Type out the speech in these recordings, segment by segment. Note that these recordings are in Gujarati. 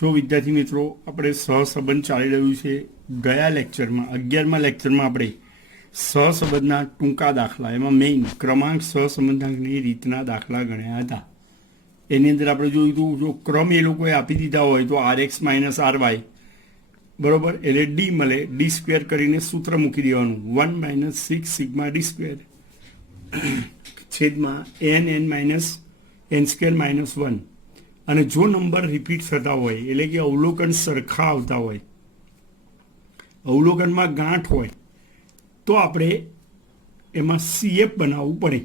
जो विद्यार्थी मित्रों આપણે સહસંબંધ ચાલી રહ્યું છે ગયા લેક્ચરમાં 11મા લેક્ચરમાં આપણે સહસંબંધના ટૂંકા દાખલા એમાં મેઇન ક્રમાંક સહસંબંધાંકની રીતના દાખલા ગણ્યા હતા। એની અંદર આપણે જોયું હતું જો ક્રમ એ લોકોએ આપી દીધા હોય તો rx - ry બરોબર એટલે d મળે d સ્ક્વેર કરીને સૂત્ર મૂકી દેવાનું 1 - 6 સિગ્મા d સ્ક્વેર છેદમાં n n સ્ક્વેર -1 અને જો નંબર રિપીટ થતા હોય એટલે કે અવલોકન સરખા આવતા હોય અવલોકનમાં ગાંઠ હોય તો આપણે એમાં CF બનાવવું પડે।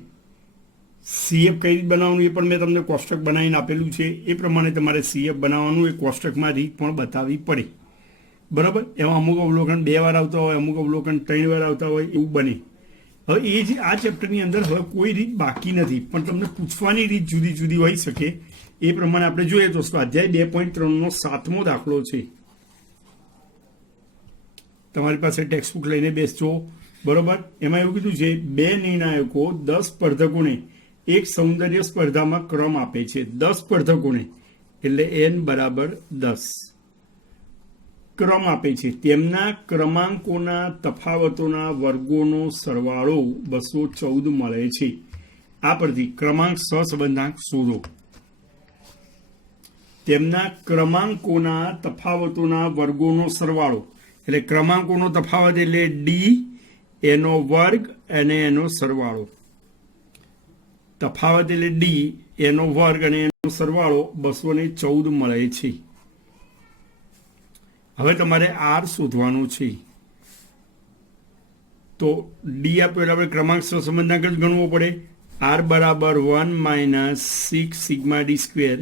CF કઈ રીતે બનાવવાનું એ પણ મેં તમને કોષ્ટક બનાવીને આપેલું છે એ પ્રમાણે તમારે CF બનાવવાનું એ કોષ્ટકમાં રીત પણ બતાવવી પડે બરાબર। એમાં અમુક અવલોકન 2 વાર આવતા હોય અમુક અવલોકન 3 વાર આવતા હોય એવું બને। હવે એ જ આ ચેપ્ટરની અંદર હવે કોઈ રીત બાકી નથી પણ તમને પૂછવાની રીત જુદી જુદી હોઈ શકે એ પ્રમાણે આપણે જોઈએ તો સ્વાધ્યાય 2.3 નો 7મો દાખલો છે। તમારી પાસે ટેક્સ્ટબુક લઈને બેસજો બરોબર। એમાં એવું કીધું છે બે નિર્ણાયકો 10 સ્પર્ધકોને એક સૌંદર્ય સ્પર્ધામાં ક્રમ આપે છે 10 સ્પર્ધકોને એટલે n બરાબર 10 ક્રમ આપે છે તેમના ક્રમાંકોના તફાવતોના વર્ગોનો સરવાળો 214 મળે છે। આ પરથી ક્રમાંક સહસંબંધાંક શોધો। તેમના ક્રમાંકોના તફાવતોના વર્ગોનો સરવાળો એટલે ક્રમાંકોનો તફાવત એટલે d એનો વર્ગ અને એનો સરવાળો તફાવત એટલે d એનો વર્ગ અને એનો સરવાળો 214 મળે છે। હવે તમારે r શોધવાનું છે તો d આપ્યો આપણે ક્રમાંક સહસંબંધાંક જ ગણવો પડે। r બરાબર 1 - 6 sigma d square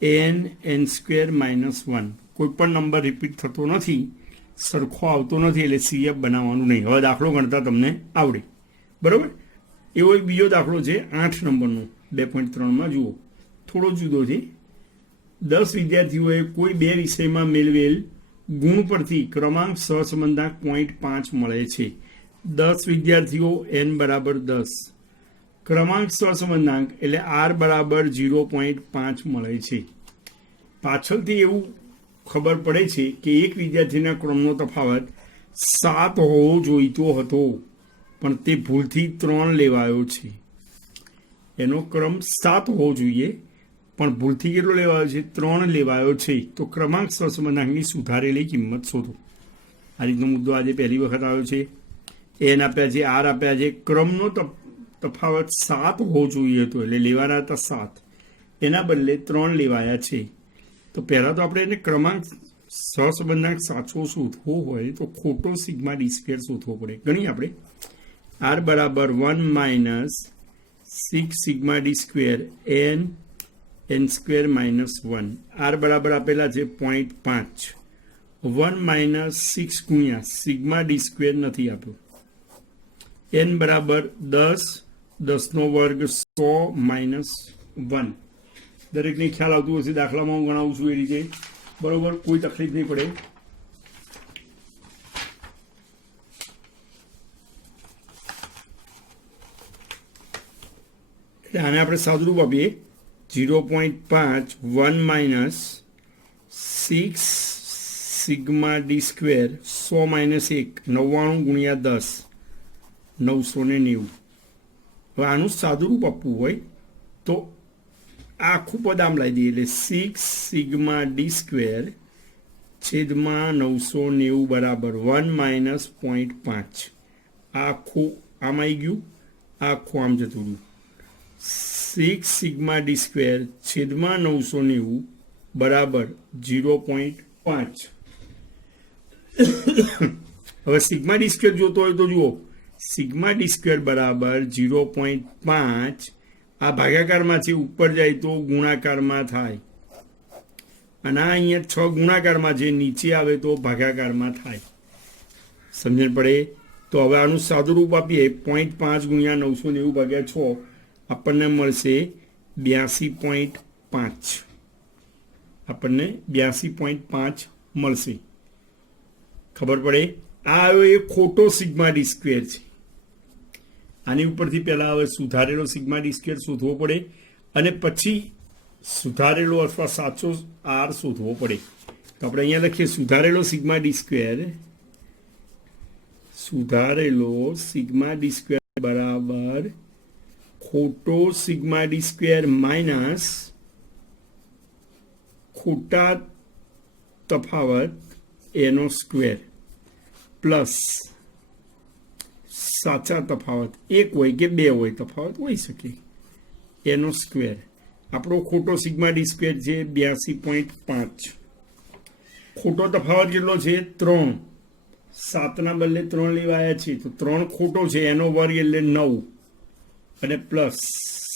n square -1 કોઈ પણ નંબર રિપીટ થતો નથી સરખો આવતો નથી એટલે CF બનાવવાનું નહીં। હવે દાખલો ગણતા તમને આવડે બરાબર। એવો એક બીજો દાખલો છે 8 નંબરનો 2.3માં જુઓ થોડો જુદો છે। 10 વિદ્યાર્થીઓએ કોઈ બે વિષયમાં મેળવેલ ગુણ પરથી ક્રમાંક સહસંબંધાંક 0.5 મળે છે। 10 વિદ્યાર્થીઓ n બરાબર 10 ક્રમાંક સહસંબંધાંક એટલે r બરાબર 0.5 મળે છે। પાછળથી એવું ખબર પડે છે કે એક વિદ્યાર્થીના ક્રમનો તફાવત 7 હોવો જોઈતો હતો પણ તે ભૂલથી 3 લેવાયો છે। એનો ક્રમ 7 હોવો જોઈએ પણ ભૂલથી કેટલો લેવાયો છે 3 લેવાયો છે। તો ક્રમાંક સહસંબંધાંકની સુધારેલી કિંમત શોધો। આ રીતનો મુદ્દો આજે પહેલી વખત આવ્યો છે। n આપ્યા છે r આપ્યા છે ક્રમનો તફાવત 7 હોવો જોઈએ હતો એટલે લેવાના હતા 7 એના બદલે 3 લેવાયા છે। તો પહેલા તો આપણે એને ક્રમાંક સહસંબંધાંક સાચો શોધવો હોય તો ખોટો સિગ્મા d સ્ક્વેર શોધવો પડે। ગણી આપણે r બરાબર 1 - 6 sigma d square n square -1 r બરાબર આપેલા છે 0.5 1 - 6 ગુણ્યા સિગ્મા d સ્ક્વેર નથી આપ્યો n બરાબર 10 10નો વર્ગ 100 - 1 દરેકને ખ્યાલ આવતું હશે દાખલામાં હું ગણાવું છું એ રીતે બરોબર કોઈ તકલીફ નહીં પડે। એટલે આને આપણે સાદુરૂપ આપીએ 0.5 1 - 6 સિગ્મા d સ્ક્વેર 100 - 1 99 ગુણ્યા 10 990। હવે આનું સાદુરૂપ આપવું હોય તો આખું પદ આમ લાવી દઈએ એટલે 6 સિગ્મા d સ્ક્વેર છેદમાં 990 બરાબર 1 - 0.5 આખું આમ આવી ગયું આખું આમ જતું રહ્યું 6 સિગ્મા d સ્ક્વેર છેદમાં 990 બરાબર 0.5 હવે સિગ્મા d સ્ક્વેર જોતો હોય તો જુઓ સિગ્મા d સ્ક્વેર બરાબર 0.5 આ ભાગાકારમાં છે ઉપર જાય તો ગુણાકારમાં થાય અને આ અહીંયા 6 ગુણાકારમાં છે નીચે આવે તો ભાગાકારમાં થાય। સમજણ પડે? તો હવે આનું સાદુરૂપ આપીએ 0.5 ગુણ્યા 990 ભાગ્યા 6 આપણને મળશે 82.5 આપણને 82.5 મળશે। ખબર પડે? આ આવ્યો એ ખોટો સિગ્મા d સ્ક્વેર છે। આની ઉપરથી પહેલા હવે સુધારેલો સિગ્મા d સ્ક્વેર શોધવો પડે અને પછી સુધારેલો અથવા સાચો આર શોધવો પડે. તો આપણે અહીંયા લખીએ સુધારેલો સિગ્મા ડી સ્ક્વેર, સુધારેલો સિગ્મા ડી સ્ક્વેર બરાબર ખોટો સિગ્મા ડી સ્ક્વેર માઇનસ ખોટા તફાવત એનો સ્ક્વેર પ્લસ સાચા તફાવત એક હોય કે બે હોય, તફાવત હોઈ શકે, એનો સ્ક્વેર. આપણો ખોટો સિગ્મા ડી સ્ક્વેર છે 82.5. ખોટો તફાવત કેટલો છે 3. 7ના બદલે 3 લેવાયા છે તો 3 ખોટો છે એનો વર્ગ એટલે 9 અને પ્લસ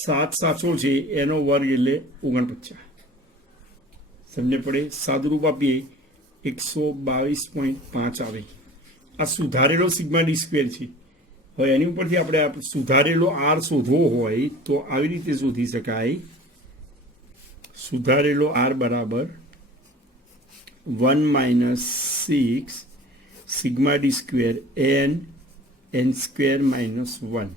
7 સાચો છે એનો વર્ગ એટલે 49. સમજે પડે? સાદુરૂપ આપીએ 122.5 આવે. આ સુધારેલો સિગ્મા ડી સ્ક્વેર છે. હવે એની ઉપરથી આપણે સુધારેલો આર શોધવો હોય તો આવી રીતે શોધી શકાય. સુધારેલો આર બરાબર 1 minus 6 sigma D square N square minus 1.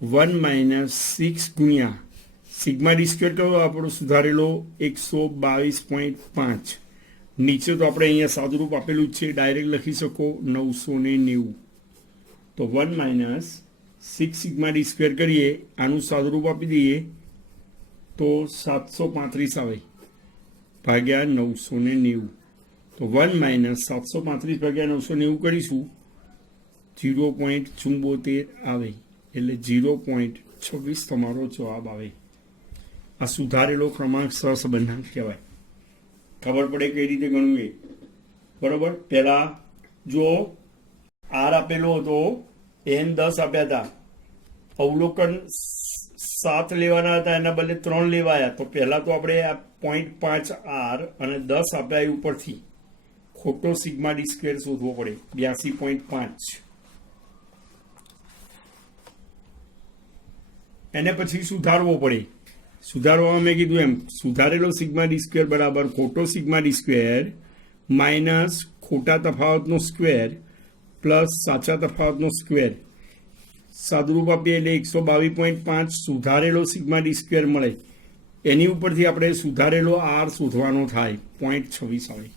1 minus 6 ગુણ્યા સિગ્મા ડી સ્ક્વેર કયો આપણો સુધારેલો 122.5. નીચે તો આપણે અહીંયા સાદુરૂપ આપેલું જ છે, ડાયરેક્ટ લખી શકો 990. તો 1 માઇનસ 6 સિગ્મા ડી સ્ક્વેર કરીએ, આનું સાદુરૂપ આપી દઈએ તો 735 આવે ભાગ્યા 990. તો 1 માઇનસ 735 ભાગ્યા 990 કરીશું 0.74 આવે એટલે 0.26 તમારો જવાબ આવે. આ સુધારેલો ક્રમાંક સહસંબંધાંક કહેવાય. ખબર પડે કઈ રીતે ગણવું એ? બરોબર. પહેલા જો આર આપેલો હતો, એન 10 આપ્યા હતા, અવલોકન 7 લેવાના હતા, એના બદલે 3 લેવાયા. તો પહેલા તો આપણે આ 0.5 આર અને 10 આપ્યા એ ઉપરથી ખોટો સિગ્મા ડી સ્ક્વેર શોધવો પડે 82.5. એને પછી સુધારવો પડે. સુધારવામાં મેં કીધું એમ સુધારેલો સિગ્મા ડી સ્ક્વેર બરાબર ખોટો સિગ્મા ડી સ્ક્વેર માઇનસ ખોટા તફાવતનો સ્ક્વેર પ્લસ સાચા તફાવતનો સ્ક્વેર. સાદુરૂપ આપીએ એટલે 122.5 સુધારેલો સિગ્મા ડી સ્ક્વેર મળે. એની ઉપરથી આપણે સુધારેલો આર શોધવાનો થાય 0.26 આવે.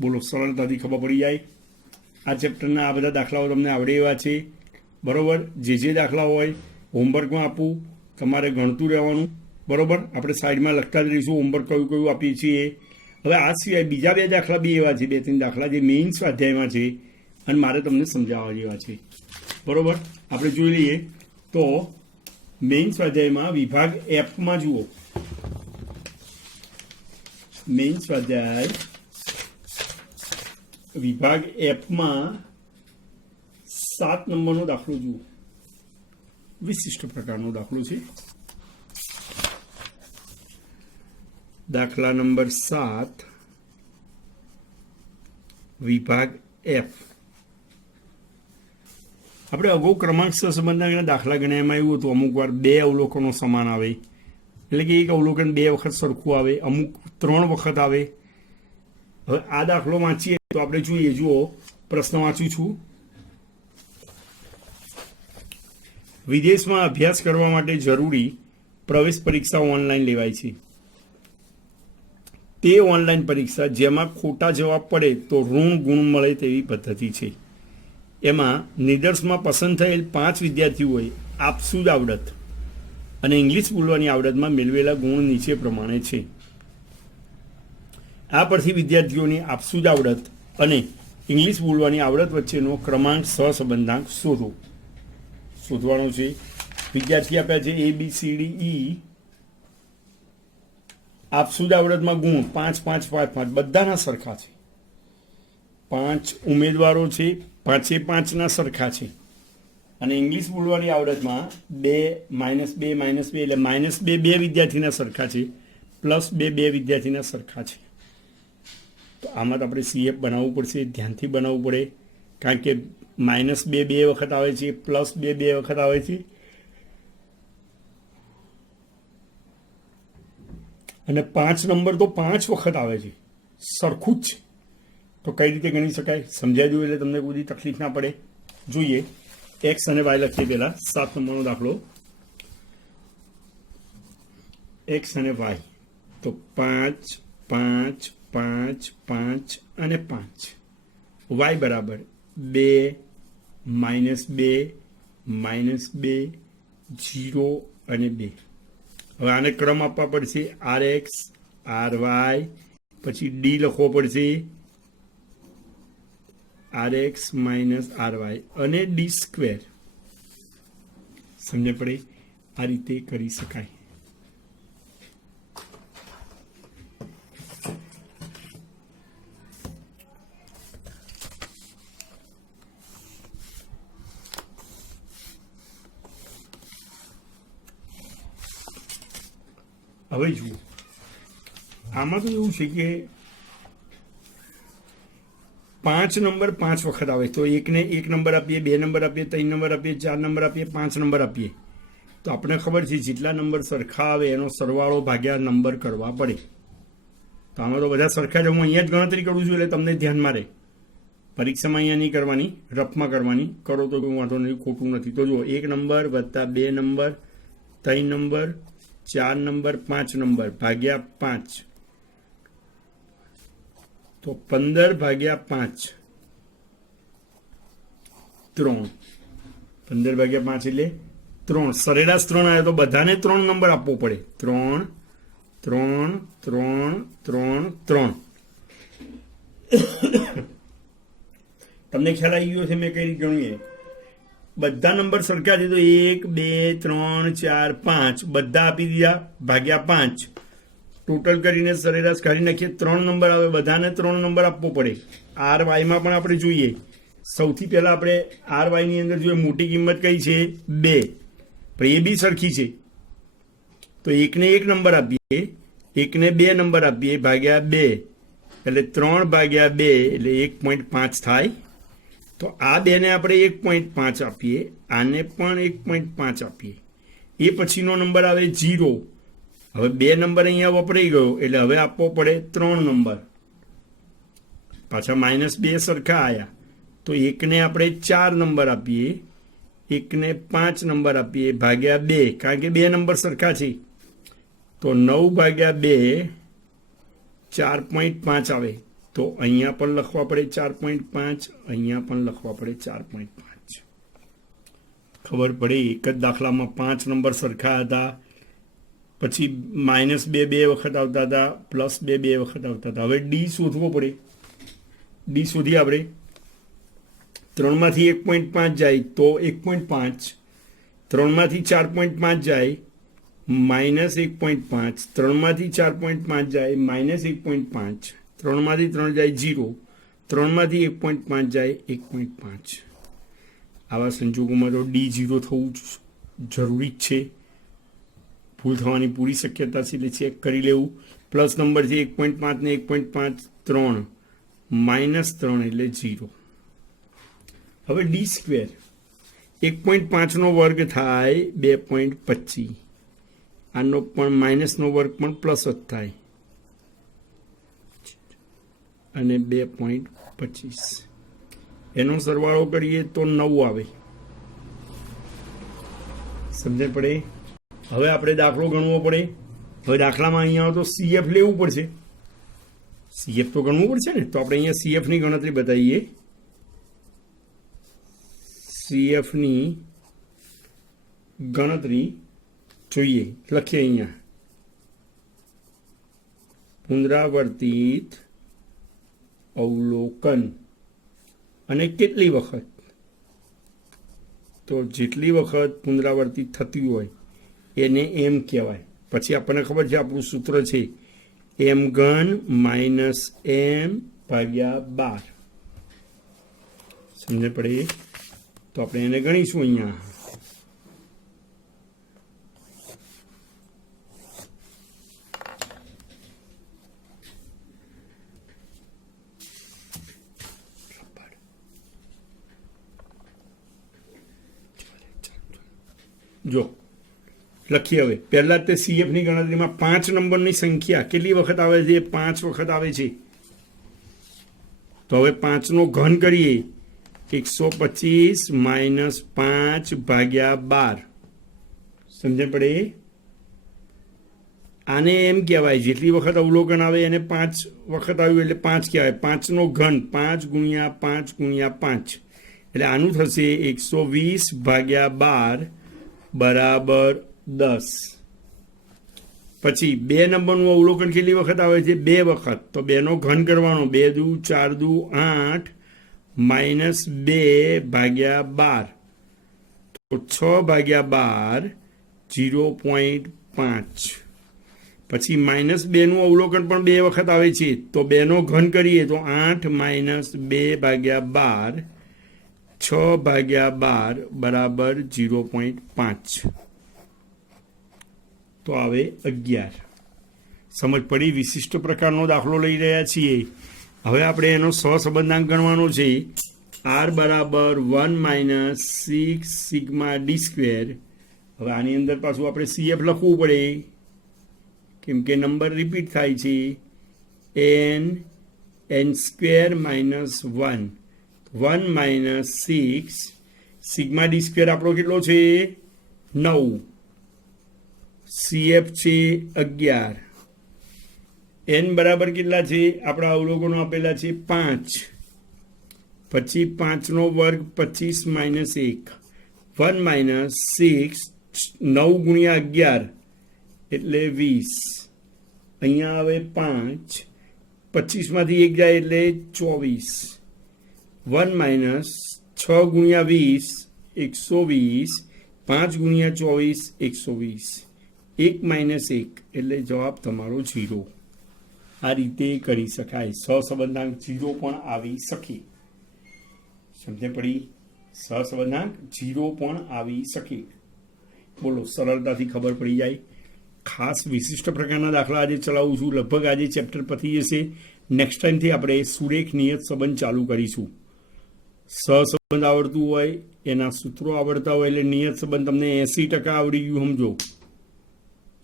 બોલો, સરળતાથી ખબર પડી જાય. આ ચેપ્ટરના આ બધા દાખલાઓ તમને આવડે એવા છે. બરોબર. જે દાખલા હોય હોમવર્કમાં આપું, તમારે ગણતું રહેવાનું. બરોબર. આપણે સાઈડમાં લખતા જ રહીશું હોમવર્ક કયું કયું આપીએ છીએ. હવે આ સિવાય બીજા 2 દાખલા બી એવા છે, 2-3 દાખલા જે મેઇન સ્વાધ્યાયમાં છે અને મારે તમને સમજાવવા જેવા છે. બરોબર. આપણે જોઈ લઈએ તો મેઇન સ્વાધ્યાયમાં વિભાગ એફમાં જુઓ. મેઇન સ્વાધ્યાય વિભાગ એફમાં 7 નંબરનો દાખલો જુઓ. વિશિષ્ટ પ્રકારનો દાખલો છે. દાખલા નંબર 7 વિભાગ એફ. આપણે અગાઉ ક્રમાંક સહસંબંધના દાખલા ગણ્યા, એમાં એવું હતું અમુક વાર 2 અવલોકનો સમાન આવે, એટલે કે એક અવલોકન 2 વખત સરખું આવે, અમુક 3 વખત આવે. હવે આ દાખલો વાંચીએ તો આપણે જોઈએ. જુઓ, પ્રશ્ન વાંચું છું. વિદેશમાં અભ્યાસ કરવા માટે જરૂરી પ્રવેશ પરીક્ષા ઓનલાઈન લેવાય છે. તે ઓનલાઈન પરીક્ષા જેમાં ખોટા જવાબ પડે તો ઋણ ગુણ મળે તેવી પદ્ધતિ છે. એમાં નિદર્શમાં પસંદ થયેલ 5 વિદ્યાર્થીઓએ આપસૂજ આવડત અને ઇંગ્લિશ બોલવાની આવડતમાં મેળવેલા ગુણ નીચે પ્રમાણે છે. આ પરથી વિદ્યાર્થીઓની આપસૂજ આવડત અને ઇંગ્લિશ બોલવાની આવડત વચ્ચેનો ક્રમાંક સહસંબંધાંક શોધવાનો છે. વિદ્યાર્થી આપ્યા છે ABCDE. આપસૂજ આવડતમાં ગુણ 5, 5, 5, 5 બધાના સરખા છે. 5 ઉમેદવારો છે, 5 સરખા છે. અને ઇંગ્લિશ બોલવાની આવડતમાં 2, -2, -2 એટલે -2 વિદ્યાર્થીના સરખા છે, +2 વિદ્યાર્થીના સરખા છે. તો આમાં તો આપણે CF બનાવવું પડશે, ધ્યાનથી બનાવવું પડે, કારણ કે -2 2 વખત આવે છે, +2 2 વખત આવે છે, અને 5 નંબર તો 5 વખત આવે છે, સરખું જ છે. તો કઈ રીતે ગણી શકાય સમજાવી દઉં એટલે તમને કોઈ તકલીફ ના પડે. જોઈએ, x અને y લખીએ. પહેલા 7 નંબરનો દાખલો. एक्स અને વાય, તો 5 5 5 5 અને 5, વાય બરાબર 2 -2 -2 0 અને 2. હવે આને ક્રમ આપવા પડશે, આર એક્સ આર વાય, પછી ડી લખવો પડશે R X minus R Y અને ડી સ્ક્વેર. સમજ પડે? આ રીતે કરી શકાય. હવે જુઓ, આમાં તો એવું છે કે 5 નંબર 5 વખત આવે, તો એકને 1 નંબર આપીએ, 2 નંબર આપીએ, 3 નંબર આપીએ, 4 નંબર આપીએ, 5 નંબર આપીએ, તો આપણે ખબર છે જેટલા નંબર સરખા આવે એનો સરવાળો ભાગ્યા નંબર કરવા પડે. તો આમાં તો બધા સરખા જ, હું અહીંયા જ ગણતરી કરું છું એટલે તમને ધ્યાનમાં રહે. પરીક્ષામાં અહીંયા નહીં કરવાની, રફમાં કરવાની. કરો તો કોઈ વાંધો નહીં, ખોટું નથી. તો જુઓ, 1 નંબર વત્તા 2 નંબર 3 નંબર 4 નંબર 5 નંબર ભાગ્યા 5, તો 15 ભાગ્યા 5 3. 15 ભાગ્યા 5 એટલે 3. સરેરાશ 3 આવે તો બધાને 3 નંબર આપવો પડે. 3 3 3 3 3. તમને ખ્યાલ આવી ગયો છે મેં કઈ રીતે ગણ્યું? બધા નંબર સરખા છે તો 1 2 3 4 5 બધા આપી દીધા ભાગ્યા 5, ટોટલ કરીને સરેરાશ કાઢી નાખીએ. 3 નંબર આવે, બધાને 3 નંબર આપવો પડે. આર વાયમાં પણ આપણે જોઈએ, સૌથી પહેલા આપણે આર વાયની અંદર જોઈએ મોટી કિંમત કઈ છે 2, પણ એ બી સરખી છે તો એકને 1 નંબર આપીએ, એકને 2 નંબર આપીએ ભાગ્યા 2, એટલે 3 ભાગ્યા 2 એટલે 1.5 થાય. તો આ 2 ને આપણે 1.5 આપીએ, આને પણ 1.5 આપીએ. એ પછીનો નંબર આવે 0. હવે 2 નંબર અહીંયા વપરાઈ ગયો એટલે હવે આપવો પડે 3 નંબર. પાછા -2 સરખા આવ્યા તો એકને આપણે 4 નંબર આપીએ, એકને 5 નંબર આપીએ ભાગ્યા 2, કારણ કે 2 નંબર સરખા છે. તો 9 ભાગ્યા 2 4.5 આવે, તો અહીંયા પણ લખવા પડે 4.5, અહીંયા પણ લખવા પડે 4.5. ખબર પડે? એક જ દાખલામાં 5 નંબર સરખા હતા, પછી -2 2 વખત આવતા હતા, +2 2 વખત આવતા હતા. હવે ડી શોધવો પડે. ડી શોધી આપણે 3 માંથી 1.5 જાય તો 1.5, 3 માંથી 4.5 જાય -1.5, 3 માંથી 4.5 જાય -1.5, 3 માંથી 3 જાય 0, 3 માંથી 1.5 જાય 1.5. આવા સંજોગોમાં તો ડી 0 થવું જરૂરી જ છે. ભૂલ થવાની પૂરી શક્યતા છે એટલે ચેક કરી લેવું. પ્લસ નંબર છે 1.5 ને 1.5 3, -3 એટલે 0. હવે ડી સ્ક્વેર 1.5 નો વર્ગ થાય 2.25, આનો પણ માઇનસનો વર્ગ પણ પ્લસ જ થાય અને 2.25. એનો સરવાળો કરીએ તો 9 આવે. સમજે પડે? હવે આપણે દાખલો ગણવો પડે. હવે દાખલામાં અહીંયા તો CF લેવું પડશે. CF તો ગણવું પડશે ને, તો આપણે અહીંયા CF ની ગણતરી બતાવીએ. CF ની ગણતરી જોઈએ, લખીએ અહીંયા પુનરાવર્તિત અવલોકન અને કેટલી વખત, તો જેટલી વખત પુનરાવર્તિત થતી હોય એને એમ કહેવાય. પછી આપણને ખબર છે આપણું સૂત્ર છે m3 - m/12. સમજે પડે? તો આપણે એને ગણીશું અહીંયા. જો લખીએ. હવે પહેલા તે CF ની ગણતરીમાં 5 નંબરની સંખ્યા કેટલી વખત આવે છે? 5 વખત આવે છે. તો હવે 5 નો ઘન કરીએ, 125 - 5 ભાગ્યા 12. સમજે પડે? આને એમ કહેવાય જેટલી વખત અવલોકન આવે એને 5 વખત આવ્યું એટલે 5 કહેવાય. 5નો ઘન 5 ગુણ્યા 5 ગુણ્યા 5 એટલે આનું થશે 120 ભાગ્યા 12 બરાબર 10. પછી 2 નંબરનું અવલોકન કેટલી વખત આવે છે? 2 વખત. તો 2નો ઘન કરવાનો. 2 દુ 4 દુ 8 માઇનસ 2 ભાગ્યા 12 તો 6 ભાગ્યા 12 0.5. પછી -2નું અવલોકન પણ 2 વખત આવે છે. તો 2નો ઘન કરીએ તો 8 માઇનસ 2 ભાગ્યા 12 6 ભાગ્યા 12 બરાબર 0.5 તો આવે 11. સમજ પડી? વિશિષ્ટ પ્રકારનો દાખલો લઈ રહ્યા છીએ. હવે આપણે એનો સહસંબંધાંક ગણવાનો છે. r બરાબર 1 માઇનસ 6 સિગ્મા ડી સ્ક્વેર. હવે આની અંદર પાછું આપણે CF લખવું પડે કેમ કે નંબર રિપીટ થાય છે. n square minus 1 1 minus 6 sigma D square આપણો કેટલો છે? 9. CF છે 11. n બરાબર કેટલા છે? આપણા અવલોકનો આપેલા છે 5. પછી 5નો વર્ગ 25 માઇનસ 1 1 માઇનસ 6 9 ગુણ્યા 11 એટલે 20. અહીંયા આવે 5 25માંથી 1 જાય એટલે 24. 1 માઇનસ 6 ગુણ્યા 20 120 5 ગુણ્યા 24 120 1 માઇનસ 1 એટલે જવાબ તમારો 0. આ રીતે કરી શકાય. સહસંબંધાંક 0 પણ આવી શકે. સમજે પડી? સહસંબંધાંક 0 પણ આવી શકે. બોલો, સરળતાથી ખબર પડી જાય. ખાસ વિશિષ્ટ પ્રકારના દાખલા આજે ચલાવું છું. લગભગ આજે ચેપ્ટર પતી જશે. નેક્સ્ટ ટાઈમથી આપણે સુરેખ નિયત સંબંધ ચાલુ કરીશું. સહસંબંધ આવડતું હોય, એના સૂત્રો આવડતા હોય એટલે નિયત સંબંધ તમને 80% આવડી ગયું સમજો.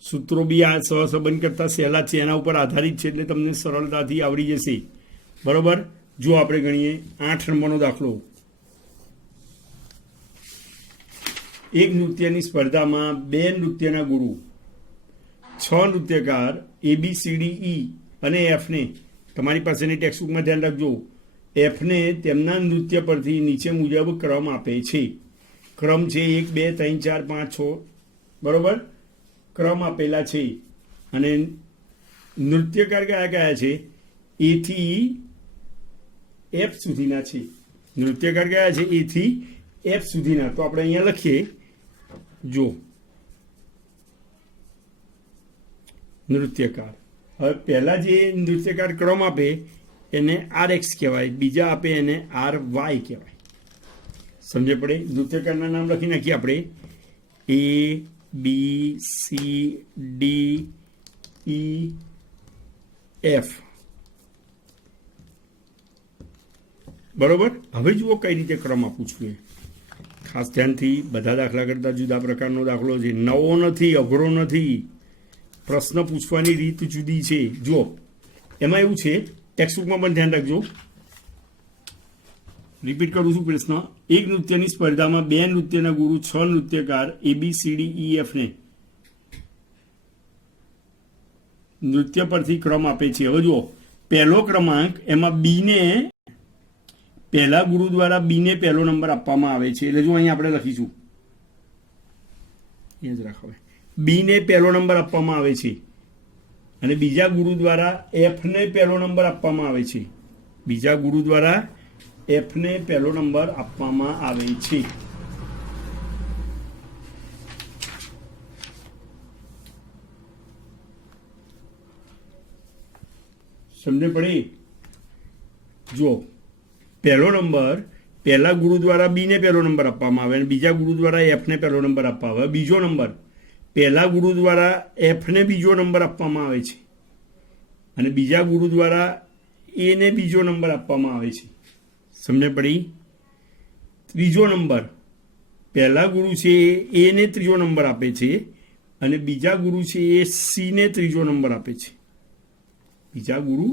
સૂત્રો બી આ સહસંબંધ કરતાં સહેલા છે, એના ઉપર આધારિત છે એટલે તમને સરળતાથી આવડી જશે. બરોબર? જો આપણે ગણીએ 8 નંબરનો દાખલો. એક નૃત્યની સ્પર્ધામાં 2 નૃત્યના ગુરુ 6 નૃત્યકાર ABCDE અને Fને, તમારી પાસેની ટેક્સ્ટબુકમાં ધ્યાન રાખજો, Fને તેમના નૃત્ય પરથી નીચે મુજબ ક્રમ આપે છે. ક્રમ છે 1 2 3 4 5 6. બરોબર? ક્રમ આપેલા છે. અને નૃત્યકાર કયા કયા છે? A થી F સુધીના છે. નૃત્યકાર કયા છે? A થી F સુધીના. તો આપણે અહીંયા લખીએ. જો નૃત્યકાર. હવે પહેલા જે નૃત્યકાર ક્રમ આપે એને RX કહેવાય, બીજા આપે એને RY કહેવાય. સમજે પડે? નૃત્યકારના નામ લખી નાખીએ આપણે. ABCDEF. બરોબર? હવે જુઓ કઈ રીતે ક્રમ આપું છું. ખાસ ધ્યાનથી. બધા દાખલા કરતા જુદા પ્રકારનો દાખલો છે. નવો નથી, અઘરો નથી. પ્રશ્ન પૂછવાની રીત જુદી છે. જુઓ, એમાં એવું છે, ટેક્સ્ટબુકમાં પણ ધ્યાન રાખજો. રિપીટ કરું છું પ્રશ્ન. એક નૃત્યની સ્પર્ધામાં 2 નૃત્યના ગુરુ 6 નૃત્યકાર ABCDEF ને નૃત્ય પરથી ક્રમ આપે છે. હવે જુઓ, પહેલો ક્રમાંક એમાં બીને પહેલા ગુરુ દ્વારા બીને પહેલો નંબર આપવામાં આવે છે. એટલે જો અહીં આપણે લખીશું, એ જ રાખો, બીને પહેલો નંબર આપવામાં આવે છે અને બીજા ગુરુ દ્વારા Fને પહેલો નંબર આપવામાં આવે છે. બીજા ગુરુ દ્વારા Fને પહેલો નંબર આપવામાં આવે છે. સમજણ પડી? જો પહેલો નંબર પહેલા ગુરુ દ્વારા બીને પહેલો નંબર આપવામાં આવે અને બીજા ગુરુ દ્વારા Fને પહેલો નંબર આપવામાં આવે. બીજો નંબર પહેલા ગુરુ દ્વારા Fને બીજો નંબર આપવામાં આવે છે અને બીજા ગુરુ દ્વારા Aને બીજો નંબર આપવામાં આવે છે. સમજણ પડી? ત્રીજો નંબર પહેલા ગુરુ છે એ Aને ત્રીજો નંબર આપે છે અને બીજા ગુરુ છે એ Cને ત્રીજો નંબર આપે છે. બીજા ગુરુ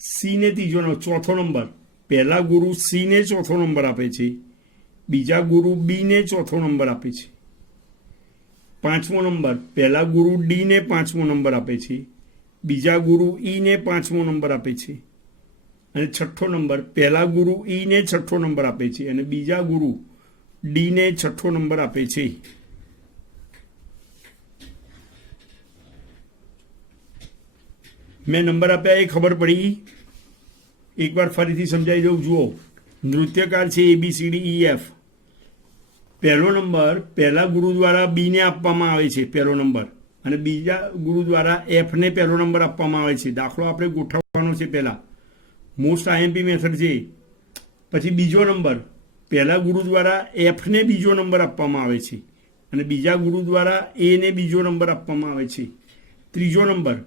Cને ત્રીજો નંબર. ચોથો નંબર પહેલા ગુરુ Cને ચોથો નંબર આપે છે, બીજા ગુરુ Bને ચોથો નંબર આપે છે. પાંચમો નંબર પહેલા ગુરુ ડી ને પાંચમો નંબર આપે છે, બીજા ગુરુ ઈ ને પાંચમો નંબર આપે છે, અને છઠ્ઠો નંબર પહેલા ગુરુ ઈ ને છઠ્ઠો નંબર આપે છે અને બીજા ગુરુ ડી ને છઠ્ઠો નંબર આપે છે. મેં નંબર આપ્યા એ ખબર પડી? એકવાર ફરીથી સમજાવી દઉં. જુઓ, નૃત્યકાર છે ABCDEF. પહેલો નંબર પહેલા ગુરુ દ્વારા બી ને આપવામાં આવે છે પહેલો નંબર, અને બીજા ગુરુ દ્વારા એફ ને પહેલો નંબર આપવામાં આવે છે. દાખલો આપણે ગોઠવવાનો છે પહેલા, મોસ્ટ IMP મેથડ છે. પછી બીજો નંબર પહેલા ગુરુ દ્વારા એફ ને બીજો નંબર આપવામાં આવે છે અને બીજા ગુરુ દ્વારા એ ને બીજો નંબર આપવામાં આવે છે. ત્રીજો નંબર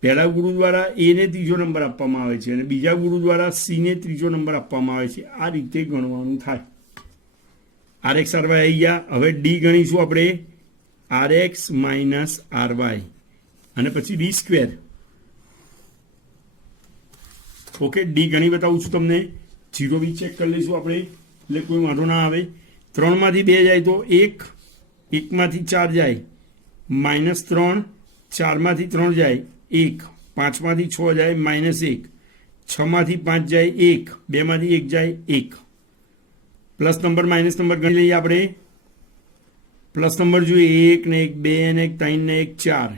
પહેલા ગુરુ દ્વારા એ ને ત્રીજો નંબર આપવામાં આવે છે અને બીજા ગુરુ દ્વારા સી ને ત્રીજો નંબર આપવામાં આવે છે. આ રીતે ગણવાનું થાય. RX RY આવી ગયા. હવે ડી ગણીશું આપણે, RX માઇનસ RY અને પછી ડી સ્ક્વેર. ઓકે, ડી ગણી બતાવું છું તમને. 0 બી ચેક કરી લઈશું આપણે, એટલે કોઈ વાંધો ના આવે. 3 માંથી 2 જાય તો 1, 1 માંથી 4 જાય -3, 4 માંથી 3 જાય 1, 5 માંથી 6 જાય -1, 6 માંથી 5 જાય 1, 2 માંથી 1 જાય 1. પ્લસ નંબર માઇનસ નંબર ગણી લઈએ આપણે. પ્લસ નંબર જોઈએ 1 ને 1, 2 ને 1, 3 ને 1, 4.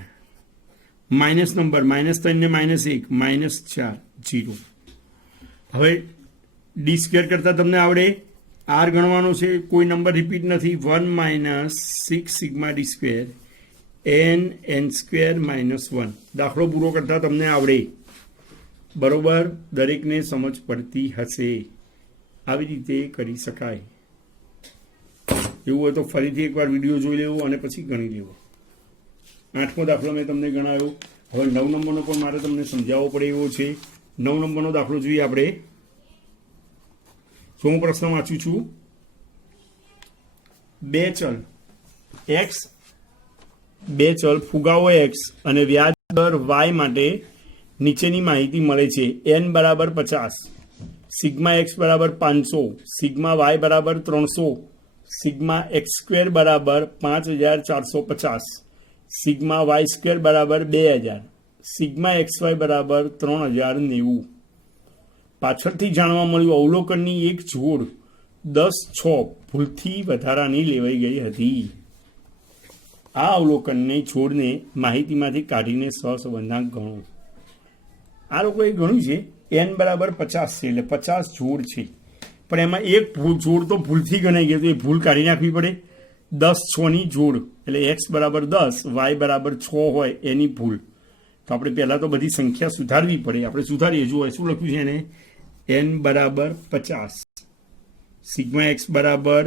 માઇનસ નંબર -3 ને -1, -4, 0. હવે ડી સ્ક્વેર કરતા તમને આવડે. આર ગણવાનો છે, કોઈ નંબર રિપીટ નથી. 1 - 6 sigma D square n square -1. દાખલો પૂરો કરતા તમને આવડે. બરોબર, દરેકને સમજ પડતી હશે. આવી રીતે કરી શકાય. એવું હોય તો ફરીથી એકવાર વિડીયો જોઈ લેવો અને પછી ગણી લેવો. 8મો દાખલો મેં તમને ગણાવ્યો. હવે 9 નંબરનો પણ મારે તમને સમજાવવો પડે એવો છે. 9 નંબરનો દાખલો જોઈએ આપણે. તો હું પ્રશ્ન વાંચું છું. 2 ચલ x, 2 ચલ ફુગાવો x અને વ્યાજ દર y માટે નીચેની માહિતી મળે છે. n બરાબર 50, સિગ્મા x બરાબર 500, સિગ્મા y બરાબર 300, સિગ્મા x સ્ક્વેર બરાબર 5450, સિગ્મા y સ્ક્વેર બરાબર 2000, સિગ્મા xy બરાબર 3090. પાછળથી જાણવા મળ્યું અવલોકનની એક જોડ 10-6 ભૂલથી વધારાની લેવાઈ ગઈ હતી. આ અવલોકનની જોડને માહિતીમાંથી કાઢીને સહસંબંધાંક ગણો. આ લોકોએ ગણ્યું છે n બરાબર 50 છે, એટલે 50 જોડ છે, પણ એમાં એક જોડ તો ભૂલથી ગણાઈ ગયો, તો એ ભૂલ કાઢી નાખવી પડે. 10-6ની જોડ એટલે x બરાબર 10, y બરાબર 6 હોય એની ભૂલ. તો આપણે પહેલાં તો બધી સંખ્યા સુધારવી પડે. આપણે સુધારીએ. જુઓ શું લખ્યું છે એને. n બરાબર 50, સિગ્મા x બરાબર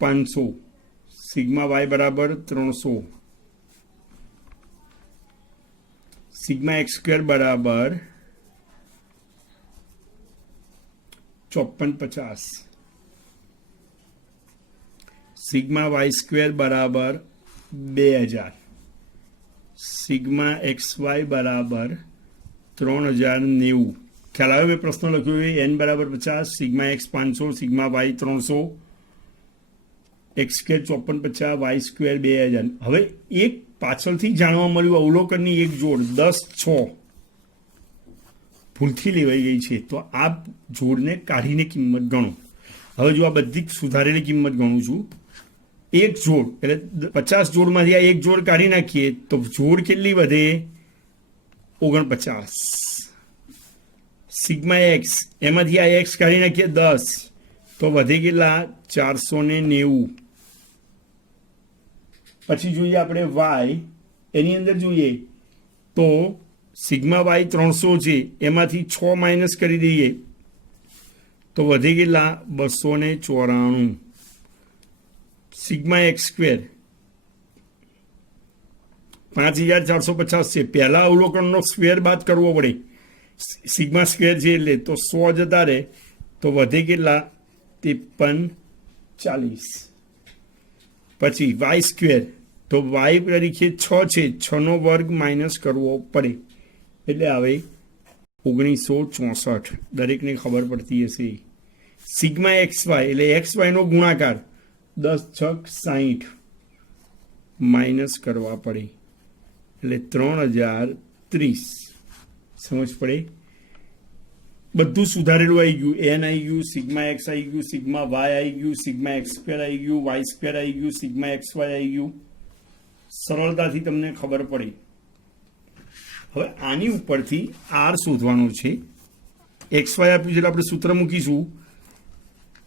500, સિગ્મા y બરાબર 300, સિગ્મા x સ્ક્વેર બરાબર 5450, સિગ્મા y સ્ક્વેર બરાબર 2000, સિગ્મા xy બરાબર 3090. ખ્યાલ આવે? મેં પ્રશ્ન લખ્યો એ n બરાબર 50, sigma x 500, sigma y 300, x square 5450, y square 2000. હવે એક પાછળથી જાણવા મળ્યું અવલોકનની એક જોડ 10-6 ભૂલથી લેવાઈ ગઈ છે, તો આ જોડને કાઢીને કિંમત ગણો. હવે જો આ બધી સુધારેલી કિંમત ગણું છું. એક જોડ એટલે 50 જોડમાંથી આ એક જોડ કાઢી નાખીએ તો જોડ કેટલી વધે? 49. સિગ્મા એક્સ એમાંથી આ એક્સ કાઢી નાખીએ 10 તો વધે કેટલા? 490. પછી જોઈએ આપણે વાય. એની અંદર જોઈએ તો સિગ્મા વાય 300 છે, એમાંથી 6 માઇનસ કરી દઈએ તો વધે કેટલા? 294. સિગ્મા એક્સ સ્ક્વેર 5450 છે. પહેલા અવલોકનનો સ્ક્વેર બાદ કરવો પડે. સિગ્મા સ્ક્વેર છે એટલે તો 100 જતા રહે તો વધે કેટલા? 5340. પછી વાય સ્ક્વેર તો વાય તરીકે 6 છે, 6નો વર્ગ માઇનસ કરવો પડે એટલે આવે 1964. દરેકને ખબર પડતી હશે. સિગ્મા એક્સ વાય એટલે એક્સ વાયનો ગુણાકાર 10 6 60 માઇનસ કરવા પડે, એટલે 3030. સમજ પડે? બધું સુધારેલું આવી ગયું. એન આવી ગયું, સિગ્મા એક્સ આવી ગયું, સિગ્મા વાય આવી ગયું, સિગ્મા એક્સ સ્ક્વેર આવી ગયું, વાય સ્ક્વેર આવી ગયું, સિગ્મા એક્સ વાય આવી ગયું. સરળતાથી તમને ખબર પડી. હવે આની ઉપરથી આર શોધવાનું છે. એક્સ વાય આપ્યું છે એટલે આપણે સૂત્ર મૂકીશું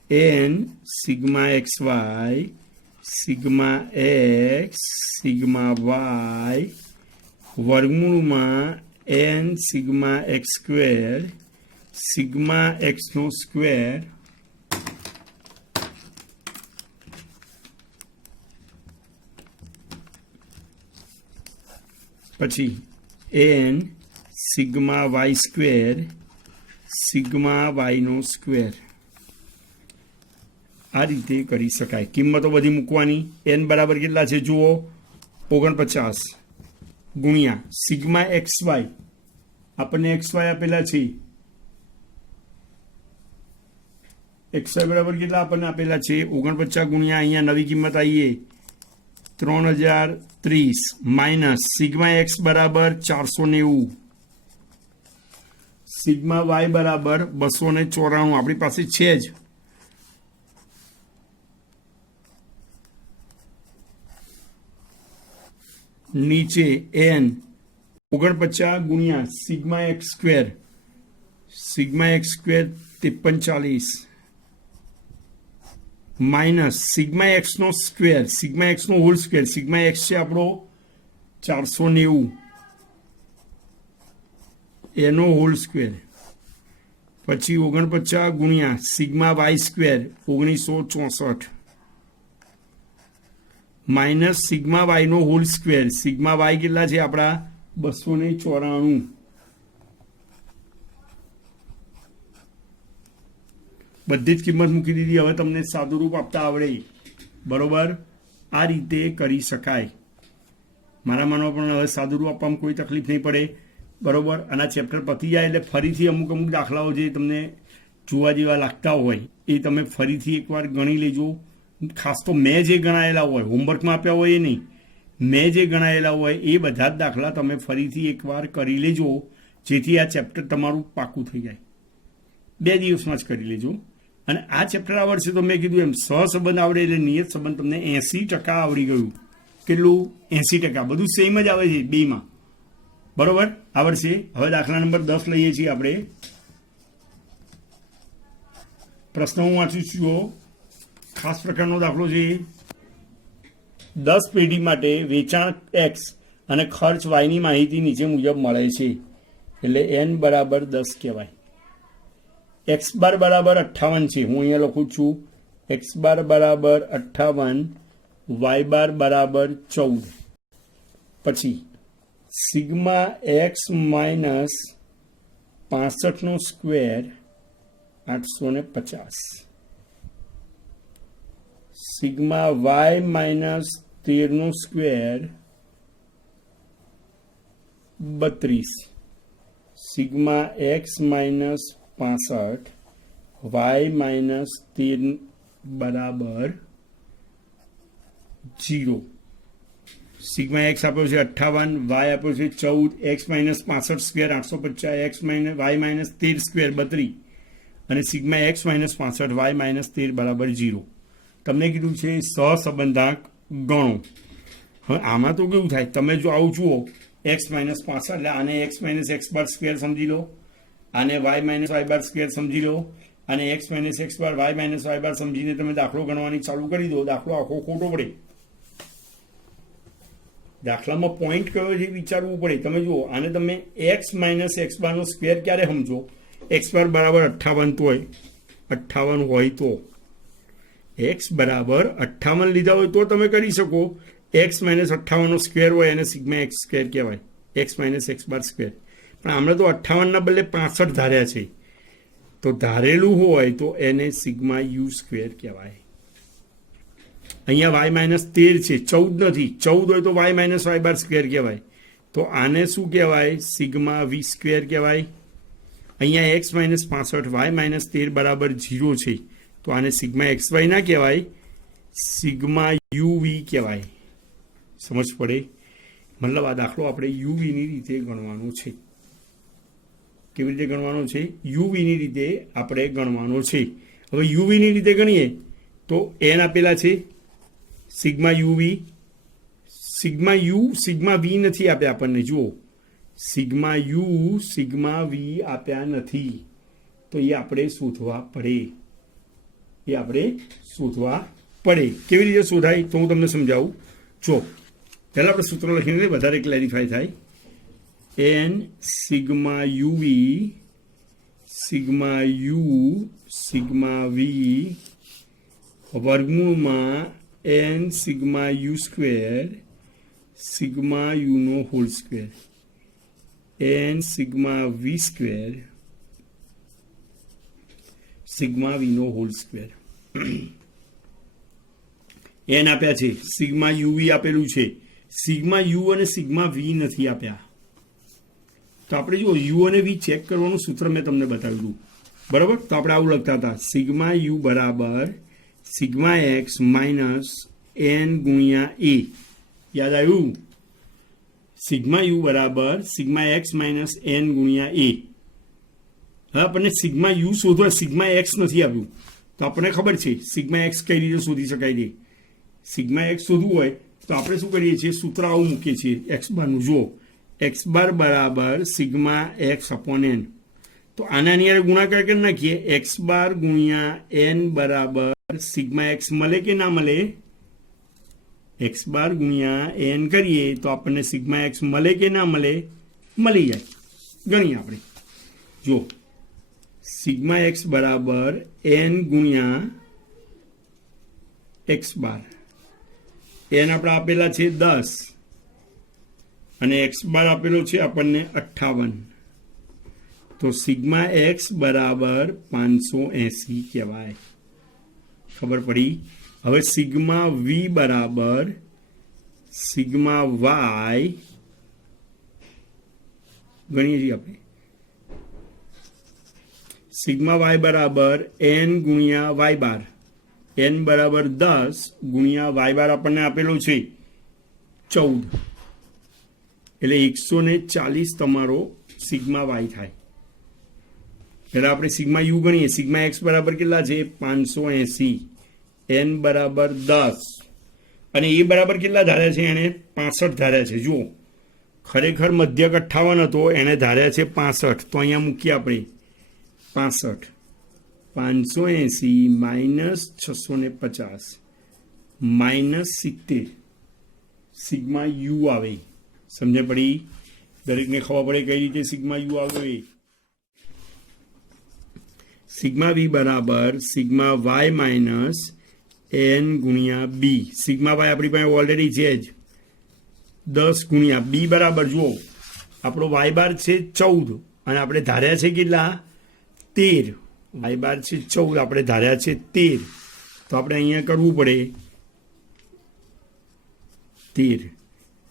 N sigma X Y sigma X sigma Y વર્ગમૂળમાં N sigma X square sigma એક્સનો સ્ક્વેર પછી N sigma Y square sigma વાયનો સ્ક્વેર. આ રીતે કરી શકાય. કિંમતો બધી મૂકવાની. એન બરાબર કેટલા છે જુઓ, 49 ગુણ્યા સિગ્મા એક્સ વાય, આપણને એક્સ વાય આપેલા છે. એક્સ વાય બરાબર કેટલા આપણને આપેલા છે 49 ગુણ્યા અહીંયા નવી કિંમત આવીએ 3030 માઇનસ સિગ્મા એક્સ બરાબર 490, સિગ્મા વાય બરાબર 294 આપણી પાસે છે જ. નીચે એન 49 ગુણ્યા sigma X square 5340 minus sigma X નો સ્ક્વેર, સિગ્મા એક્સ નો હોલ સ્ક્વેર, સિગ્મા એક્સ છે આપણો 490 એનો હોલ સ્ક્વેર, પછી 49 ગુણ્યા sigma Y square 1964 minus sigma Y નો હોલ સ્ક્વેર, સિગ્મા વાય કેટલા છે આપણા 294. બધી જ કિંમત મૂકી દીધી. હવે તમને સાદું રૂપ આપતા આવડે, બરોબર? આ રીતે કરી શકાય. મારા મનમાં પણ હવે સાદું રૂપ આપવામાં કોઈ તકલીફ નહીં પડે, બરોબર? અને આ ચેપ્ટર પતી જાય એટલે ફરીથી અમુક દાખલાઓ જે તમને જોવા જેવા લાગતા હોય એ તમે ફરીથી એકવાર ગણી લેજો. ખાસ તો મેં જે ગણાયેલા હોય, હોમવર્કમાં આપ્યા હોય એ નહીં, મેં જે ગણાયેલા હોય એ બધા જ દાખલા તમે ફરીથી એકવાર કરી લેજો, જેથી આ ચેપ્ટર તમારું પાકું થઈ જાય. 2 દિવસમાં જ કરી લેજો. અને આ ચેપ્ટર આવડશે તો મેં કીધું એમ સહસંબંધ આવડે એટલે નિયત સંબંધ તમને 80% આવડી ગયું. કેટલું? 80%. બધું સેમ જ આવે છે બેમાં, બરોબર? આવડશે. હવે દાખલા નંબર 10 લઈએ છીએ આપણે. પ્રશ્ન હું વાંચું છું. ખાસ પ્રકારનો દાખલો છે. 10 પેઢી માટે વેચાણ એક્સ અને ખર્ચ વાયની માહિતી નીચે મુજબ મળે છે, એટલે એન બરાબર 10 કહેવાય. એક્સ બાર બરાબર 58 છે, હું અહીંયા લખું છું એક્સ બાર બરાબર 58, વાય બાર બરાબર 14. પછી સિગ્મા એક્સ માઇનસ 65નો સ્ક્વેર 850, સિગ્મા વાય માઇનસ 13નો square 32, sigma X minus 65 Y minus 13 બરાબર 0. સિગ્મા એક્સ આપ્યો છે 58, વાય આપ્યો છે 14, X minus 65 square 850, X minus Y minus 13 square 32 અને sigma X minus 65 Y minus 13 બરાબર 0. તમને કીધું છે સહસંબંધાંક ગણો. હવે આમાં તો કેવું થાય, તમે જો આવું જુઓ એક્સ માઇનસ 65 એટલે આને x minus x bar square સમજી લો, આને વાય માઇનસ વાય બાર સ્ક્વેર સમજી લો, અને x minus x bar Y minus Y બાર સમજીને તમે દાખલો ગણવાની ચાલુ કરી દો. દાખલો આખો ખોટો પડે. દાખલામાં પોઈન્ટ કયો છે વિચારવું પડે. તમે જુઓ આને તમે એક્સ માઇનસ એક્સ બારનો સ્ક્વેર ક્યારે સમજો? એક્સ બાર બરાબર 58 હોય તો એક્સ બરાબર 58 લીધા હોય તો તમે કરી શકો. એક્સ માઇનસ 58નો સ્ક્વેર હોય એને સિગ્મા એક્સ સ્ક્વેર કહેવાય, x minus x bar square. પણ આપણે તો 58ના બદલે 65 ધાર્યા છે, તો ધારેલું હોય તો એને સિગ્મા યુ સ્ક્વેર કહેવાય. અહીંયા વાય માઇનસ 13 છે, 14 નથી. 14 હોય તો વાય માઇનસ વાય બાર સ્ક્વેર કહેવાય. તો આને શું કહેવાય? સિગ્મા વી સ્ક્વેર કહેવાય. અહીંયા એક્સ માઇનસ 65 વાય માઇનસ 13 બરાબર 0 છે, તો આને સિગ્મા એક્સ વાય ના કહેવાય, સિગ્મા યુ વી કહેવાય. સમજ પડે? મતલબ આ દાખલો આપણે યુવીની રીતે ગણવાનો છે. કેવી રીતે ગણવાનો છે? યુવીની રીતે આપણે ગણવાનો છે. હવે યુવીની રીતે ગણીએ તો એન આપેલા છે, sigma UV, sigma U sigma V નથી આપ્યા આપણને. જુઓ, સિગ્મા યુ સિગ્મા વી આપ્યા નથી, તો એ આપણે શોધવા પડે. કેવી રીતે શોધાય તો હું તમને સમજાવું. જો પહેલાં આપણે સૂત્ર લખીને વધારે ક્લેરિફાય થાય. N sigma UV sigma U sigma V વર્ગમૂળમાં N sigma U square sigma યુનો whole square N sigma V square sigma વીનો હોલ સ્ક્વેર. એન આપ્યા છે, સિગ્મા યુવી આપેલું છે, સિગ્મા યુ અને સિગ્મા વી નથી આપ્યા. તો આપણે જો યુ અને વી ચેક કરવાનું સૂત્ર મેં તમને બતાવ્યું, બરાબર? તો આપણે આવું લખતા હતા, સિગ્મા યુ બરાબર સિગ્મા એક્સ માઇનસ એન ગુણ્યા એ. યાદ આવ્યું? સિગ્મા યુ બરાબર સિગ્મા એક્સ માઇનસ એન ગુણ્યા એ. હવે આપણને સિગ્મા યુ શોધવા, સિગ્મા એક્સ નથી આવ્યું, તો આપણને ખબર છે સિગ્મા એક્સ કઈ રીતે શોધી શકાય છે. સિગ્મા એક્સ શોધવું હોય તો આપણે શું કરીએ છીએ? સૂત્ર આવું મૂકીએ છીએ એક્સ બારનું. જુઓ, એક્સ બાર બરાબર સિગ્મા એક્સ અપોન એન. તો આના ની ગુણાકાર કરી નાખીએ. એક્સ બાર ગુણ્યા એન બરાબર સિગ્મા એક્સ મળે કે ના મળે? એક્સ બાર ગુણ્યા એન કરીએ તો આપણને સિગ્મા એક્સ મળે કે ના મળે? મળી જાય. ગણીએ આપણે. જો, સિગ્મા એક્સ બરાબર એન ગુણ્યા એક્સ બાર. એન આપણા આપેલા છે 10 અને એક્સ બાર આપેલો છે આપણને 58. તો સિગ્મા એક્સ બરાબર 580 કહેવાય. ખબર પડી? હવે સિગ્મા વી બરાબર સિગ્મા વાય ગણીએ છીએ આપણે. સિગ્મા વાય બરાબર એન ગુણ્યા વાય બાર. એન બરાબર 10 ગુણ્યા વાય બાર આપણને આપેલો છે 14, એટલે 140 તમારો સિગ્મા વાય થાય. પહેલા આપણે સિગ્મા યુ ગણીએ. સિગ્મા એક્સ બરાબર કેટલા છે? 580. એન બરાબર 10 અને એ બરાબર કેટલા ધાર્યા છે? એને 65 ધાર્યા છે. જુઓ, ખરેખર મધ્યક 58 હતો, એને ધાર્યા છે 65. તો અહીંયા મૂકીએ આપણે 65. 580 માઇનસ 650 માઇનસ 70 સિગ્મા યુ આવે. સમજે પડી? દરેકને ખબર પડે કઈ રીતે સિગ્મા યુ આવે. સિગ્મા વી બરાબર સિગ્મા વાય માઇનસ એન ગુણ્યા બી. સિગ્મા વાય આપણી પાસે ઓલરેડી છે જ 10 ગુણ્યા બી બરાબર, જુઓ આપણો વાય બાર છે 14 અને આપણે ધાર્યા છે કેટલા? 13. વાય બાર છે 14, આપણે ધાર્યા છે 13. તો આપણે અહીંયા કરવું પડે 13.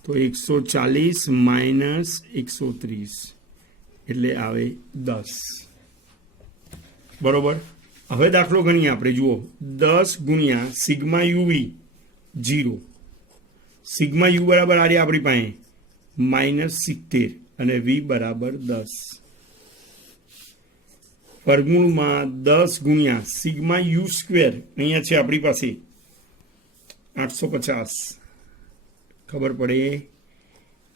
તો 140 માઇનસ 130 એટલે આવે 10. બરોબર? હવે દાખલો ગણીએ આપણે. જુઓ, 10 ગુણ્યા સિગ્મા યુવી 0. સિગ્મા યુ બરાબર આ આપણી પાસે -70 અને વી બરાબર 10. વર્ગમૂળમાં 10 ગુણ્યા સિગ્મા યુ સ્ક્વેર અહીંયા છે આપણી પાસે 850. ખબર પડે?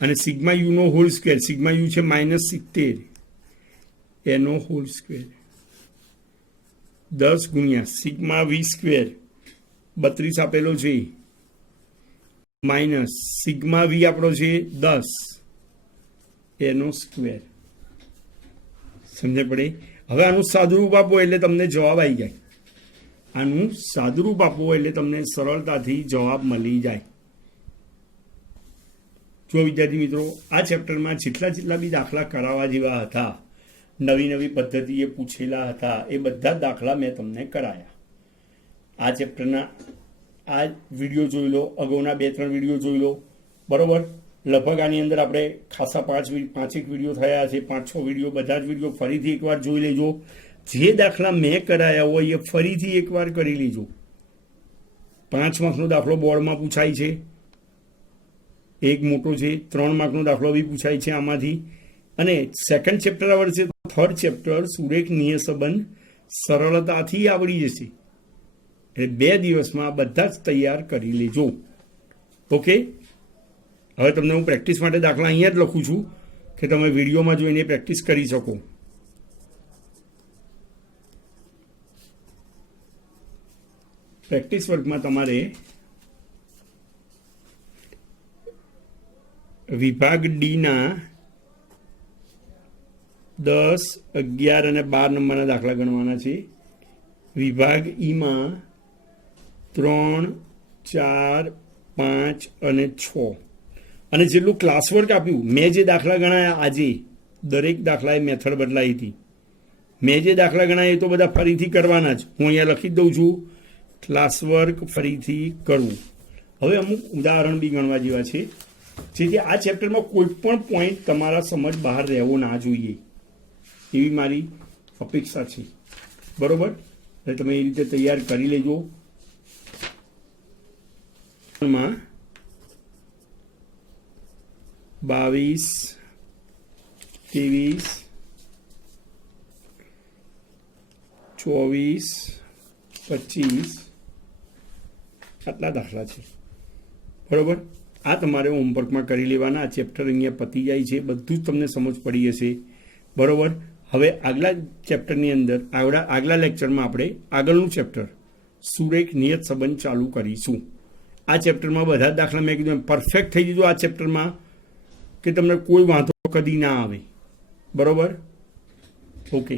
અને સિગ્મા યુનો હોલ સ્ક્વેર. સિગ્મા યુ છે -70, એનો હોલ સ્ક્વેર 10 ગુણ્યા સિગ્મા વી સ્ક્વેર 32 આપેલો છે માઇનસ સિગ્મા વી આપણો છે 10, એનો સ્ક્વેર. સમજે પડે? હવે આનું સાદુરૂપ આપો એટલે તમને જવાબ આવી જાય. આનું સાદુરૂપ આપો એટલે તમને સરળતાથી જવાબ મળી જાય. જો વિદ્યાર્થી મિત્રો, આ ચેપ્ટરમાં જેટલા બી દાખલા કરાવવા જેવા હતા, નવી નવી પદ્ધતિએ પૂછેલા હતા, એ બધા દાખલા મેં તમને કરાયા. આ ચેપ્ટરના આ વિડીયો જોઈ લો, અગાઉના 2-3 વિડીયો જોઈ લો. બરોબર? લગભગ આની અંદર આપણે ખાસા 5-1 વિડીયો થયા છે, 5-6 વિડીયો. બધા જ વિડીયો ફરીથી એકવાર જોઈ લેજો. જે દાખલા મેં કરાયા હોય એ ફરીથી એકવાર કરી લેજો. 5 માર્ક્સનો દાખલો બોર્ડમાં પૂછાય છે. એક મોટો છે, 3 માર્કનો દાખલો બી પૂછાય છે આમાંથી. અને સેકન્ડ ચેપ્ટર આવડશે, થર્ડ ચેપ્ટર સુરેખ નિયત સંબંધ સરળતાથી આવડી જશે. એટલે 2 દિવસમાં બધા જ તૈયાર કરી લેજો. ઓકે, હવે તમને હું પ્રેક્ટિસ માટે દાખલા અહીંયા જ લખું છું કે તમે વિડીયોમાં જોઈને પ્રેક્ટિસ કરી શકો. પ્રેક્ટિસ વર્કમાં તમારે વિભાગ ડીના 10, 11 અને 12 નંબરના દાખલા ગણવાના છે. વિભાગ ઈમાં 3, 4, 5 અને 6. અને જેટલું ક્લાસવર્ક આપ્યું, મેં જે દાખલા ગણાયા આજે, દરેક દાખલાએ મેથડ બદલાઈ હતી. મેં જે દાખલા ગણાયા એ તો બધા ફરીથી કરવાના જ. હું અહીંયા લખી દઉં છું, ક્લાસવર્ક ફરીથી કરવું. હવે અમુક ઉદાહરણ બી ગણવા જેવા છે, જેથી આ ચેપ્ટરમાં કોઈ પણ પોઈન્ટ તમારા સમજ બહાર રહેવો ના જોઈએ એવી મારી અપેક્ષા છે. બરોબર, એટલે તમે એ રીતે તૈયાર કરી લેજો. 22, 23, 24, 25 આટલા દાખલા છે. બરોબર, આ તમારે હોમવર્કમાં કરી લેવાના. આ ચેપ્ટર અહીંયા પતી જાય છે, બધું જ તમને સમજ પડી હશે. બરોબર, હવે આગલા ચેપ્ટરની અંદર આગલા લેક્ચરમાં આપણે આગળનું ચેપ્ટર સુરેખ નિયત સંબંધ ચાલુ કરીશું. આ ચેપ્ટરમાં બધા જ દાખલા મેં કીધું પરફેક્ટ થઈ દીધું આ ચેપ્ટરમાં કે તમને કોઈ વાંધો કદી ના આવે. બરોબર, ઓકે.